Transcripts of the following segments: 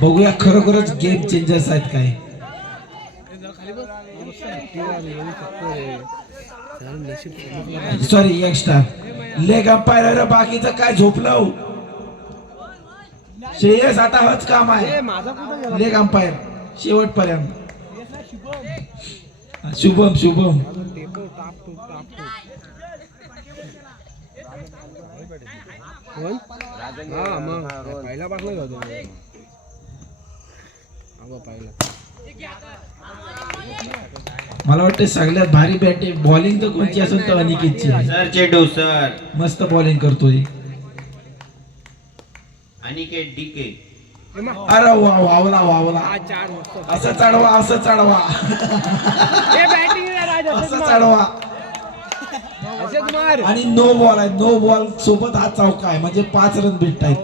बघूया खरोखरच game changers आहेत काय. सॉरी यंगस्टर लेग अंपायर बाकीचं काय झोपलं. श्रेयस आता हच काम आहे लेग अंपायर शेवटपर्यंत. शुभम शुभम मला वाटतं सगळ्यात भारी बॅटिंग बॉलिंग तर कोणची असेल तर अनिकेतची. सर चेंडू सर मस्त बॉलिंग करतोय अनिकेत डीके. अरे वा वावला वावला. असं चढवा असं चढवा असं चढवा. आणि नो बॉल आहे. नो बॉल सोबत हा चौका आहे म्हणजे 5 रन भेटत आहेत.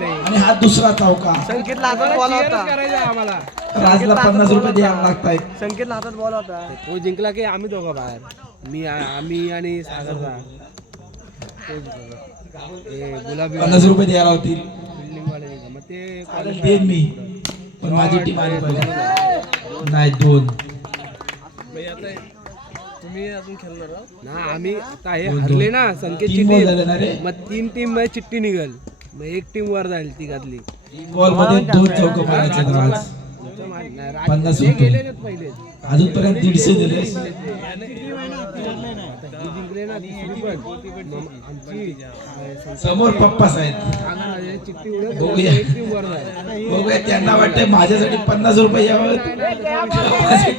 आणि हा दुसरा चौका. संकेतला हातात बॉल होता. राजला 50 रुपये द्यायला लागतायत. संकेतला हातात बॉल होता. तो जिंकला की आम्ही दोघं बाहेर. आम्ही आणि सागरचा. गुलाबी 50 रुपये द्यायला होतील. बिल्डिंग वाले मग ते देईन मी पण माझी टीम आली पाहिजे. नाही 2 तुम्ही अजून खेळणार ना. आम्ही आता हे हरले ना संकेतची टीम. मग 3 टीम मध्ये चिठ्ठी निघल. मग 1 टीम वर जाईल तिघातली. बॉल मध्ये 2 चौका मारायचे. राज 50 रुपये अजूनपर्यंत 150 दिले. समोर पप्पाच आहेत. बघूया बघूया त्यांना वाटतंय माझ्यासाठी 50 रुपये यावं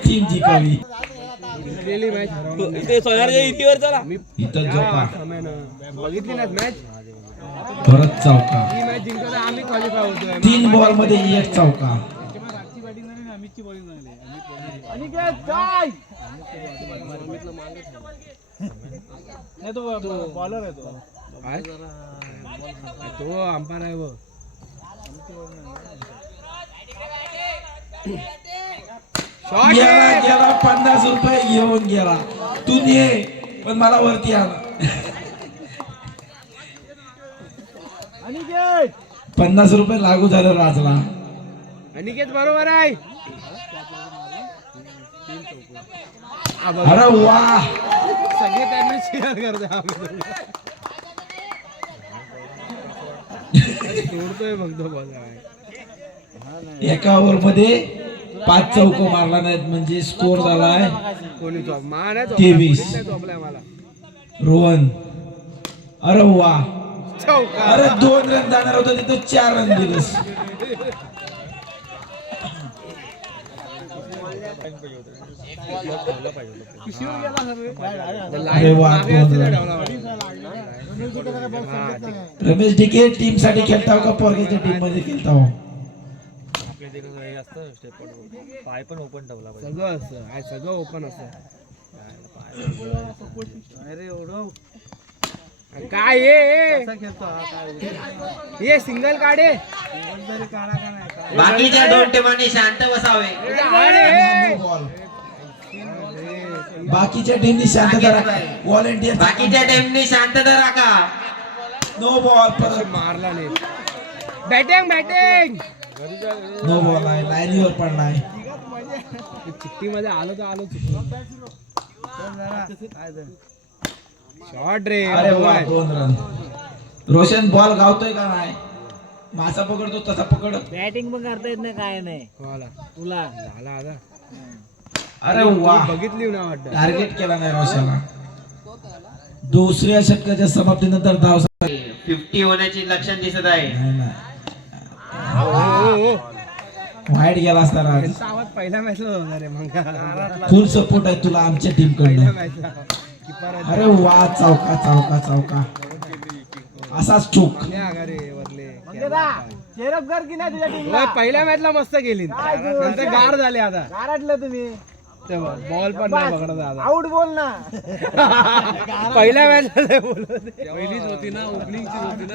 टीम जिंकावी. इथं झोपा बघितली ना मॅच. परत चौका. ही मॅच जिंकला आम्ही क्वालिफाय होतोय. 3 बॉल मध्ये 1 चौका. बॉलर आहे तो अंपायर आहे. गेला 50 रुपये घेऊन गेला. तू ये पण मला वरती आला. 50 रुपये लागू झालं राजला. अनिकेत बरोबर आहे. अरे वा सगळे त्यांनी शेअर करते. सोडतोय फक्त बॉल. एका ओव्हर मध्ये 5 चौको मारला नाहीत म्हणजे स्कोर झालाय कोणी 23. रोहन अरे वा. अरे 2 रन जाणार होतं तिथं 4 रन दिलंस. अरे वा 2 रन. रमेश डिके टीम साठी खेळताव का पोरगेच्या टीम मध्ये खेळताव. पाय पण ओपन ठेवला सगळं असं सगळं ओपन असं. अरे एवढं काय ये सिंगल काढे. बाकीच्या 2 टीमांनी शांत बसावे. बाकीच्या टीमनी शांतता राखा. व्हॉलंटियर बाकीच्या टीमनी शांतता राखा. No ball. परत मारला नाही. बॅटिंग नो बॉल आहे. लाईनीवर पडलाय. चिठ्ठी मध्ये आलो तर आलो. शॉट रे. अरे वा 2 रन. रोशन बॉल गावतोय का नाही. मासा पकडतो तसा पकड. बॅटिंग पण करता येत नाही काय नाही तुला. झाला आता. अरे वा बघितली ना वाटतं. टार्गेट केला नाही रोशनला. दुसऱ्या षटकाच्या समाप्तीनंतर धाव 50 होण्याची लक्षण दिसत आहे. वाईट गेला असता राज. आवाज पहिल्या मॅचला होणार आहे. मग फुल सपोर्ट आहे तुला आमच्या टीम कडनं. अरे वा चौका चौका चौका. असाच चूक. पहिल्या मॅचला मस्त गेली. नंतर गार झाले. आता गारटलं तुम्ही. बॉल पण नाही पकडत. आउट बोल ना. पहिल्या मॅचला पहिलीच होती ना. ओपनिंगची होती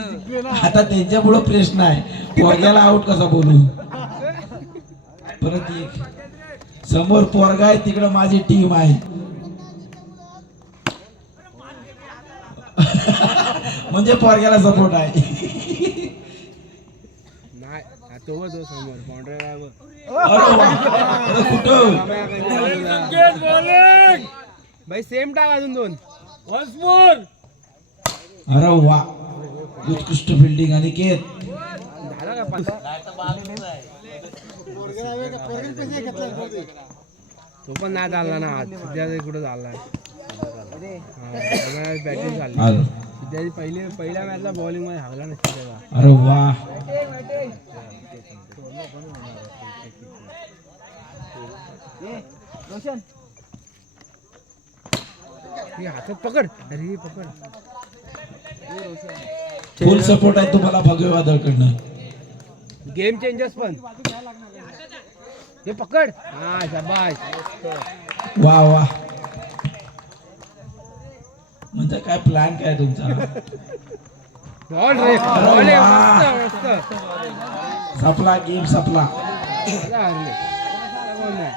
ना. आता त्यांच्या पुढे प्रश्न आहे पोरग्याला आउट कसा बोलू. परत एक समोर पोरगा आहे तिकडे माझी टीम आहे. म्हणजे पोरग्याला सपोर्ट आहे. नाही तो बघ तो समोर बाउंड्री आहे बघ. अरे वा. अरे कुठं भाई सेम टाक अजून 2. अरे वा उत्कृष्ट फिल्डिंग अनिकेत. झाला का पास? तो पण नाही चालला ना आज. सध्या कुठं चाललाय बॅटिंग चालली. आलं. सध्या पहिल्या मॅचला बॉलिंग मध्ये हागला नसते तेव्हा. अरे वा हे हातात पकड. अरे पकड. फुल सपोर्ट आहे तुम्हाला भगवे वादळकडनं. गेम चेंजर्स पण. हे पकड. हा शाबाश. वा वा. म्हणजे काय प्लॅन काय तुमचा. बॉल रे. बॉल आहे. मस्त मस्त. सपला गेम सपला. चला हरले. कोण नाही.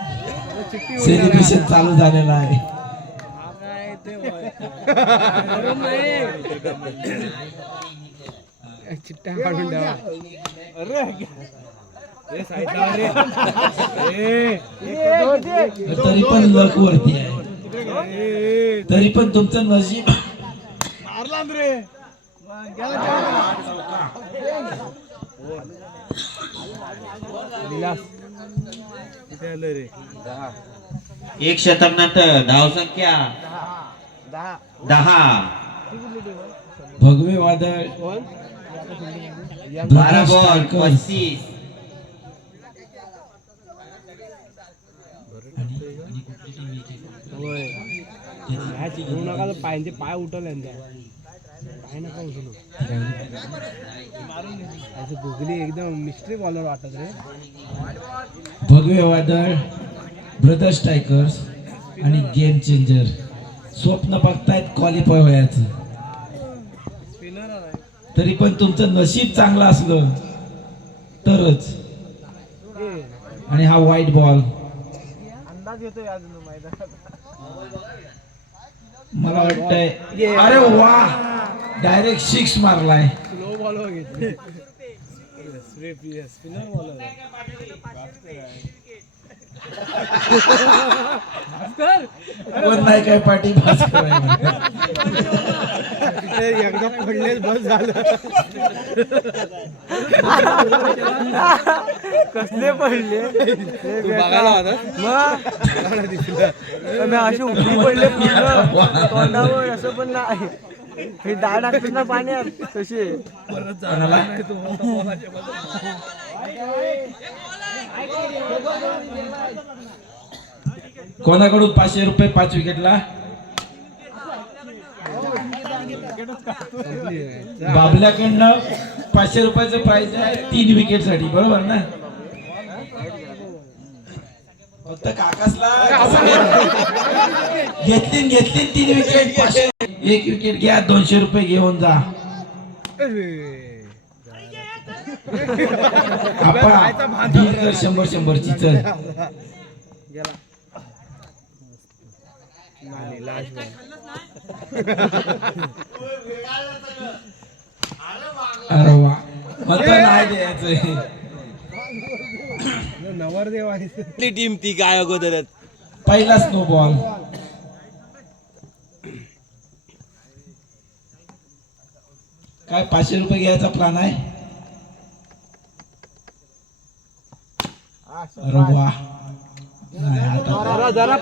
चिठ्ठी उडणार सेलिब्रेशन चालू झालेला आहे. चिट्टा काढून द्यावा. तरी पण लक वरती आहे. तरी पण तुमचं नशीब. एक शतक नंतर धावसंख्या 10. भगवे वादळ 12 बॉल 35. मॅच घेऊ नका तर पायांचे पाय उठल यांचा. पाय नका उचलू. असं गुगली एकदम मिस्ट्री बॉलर वाटत रे. भगवे वादळ ब्रदर स्ट्रायकर्स आणि गेम चेंजर स्वप्न बघतायत क्वालिफाय व्हायचं. तरी पण तुमचं नशीब चांगलं असलं तरच. आणि हा व्हाईट बॉल अंदाज येतोय अजून मैदानात. मला वाटतंय. अरे वा डायरेक्ट 6 मारलाय. स्लो बॉल घेतले. Spinner bowler. कोण नाही काय पाठी पास करायला. एकदा पडले बस झालं. कसले पडले तू बघायला होता मग दिसलं अशी उकळी पडले तोंडावर. असं पण नाही हे डाळ टाकतात ना पाण्यात तसे. कोणाकडून 500 रुपये 5 विकेटला. बाबल्याकडनं 500 रुपयाचं प्राइस आहे 3 विकेट साठी. बरोबर ना. फक्त काकासला घेतली 3 विकेट. 1 विकेट घ्या 200 रुपये घेऊन जा. आपा डील कर 100 ची. चल अरे वा मला नाही द्यायचं. नवरदेव आहे टीम ती काय अगोदरच. पहिला स्नो बॉल. काय 500 रुपये घ्यायचा प्लॅन आहे. अरे वा नाही, आता जरा जरा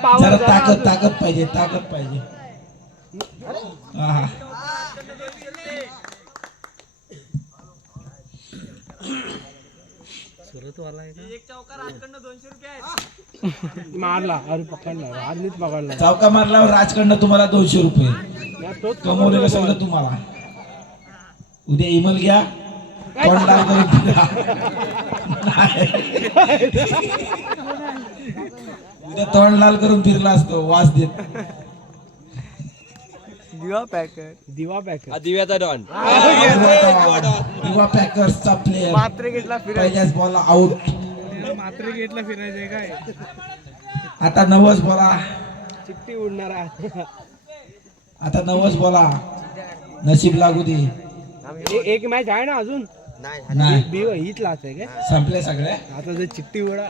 ताकद पाहिजे. हा मारला. अरे पकडला. राजनीत पकडला. चौका मारल्यावर राजकडनं तुम्हाला 200 रुपये. कमवलेलं सगळं तुम्हाला. उद्या इमेल घ्या. तोंड लाल करून फिरा. उद्या तोंड लाल करून फिरला असतो वास देत. दिवा पॅकर दिव्याचा डॉन. किंवा पॅकर्सचा प्लेअर मात्र गेटला पहिल्याच बॉलला आउट. मात्र गेटला फिरायचंय काय. आता 90 बोला. चिठ्ठी उडणार आहे. आता 90 बोला. नशीब लागू दे. एक मॅच आहे ना अजून नाही हीच लास्ट आहे काय संपले सगळे आता जर चिट्टी वडा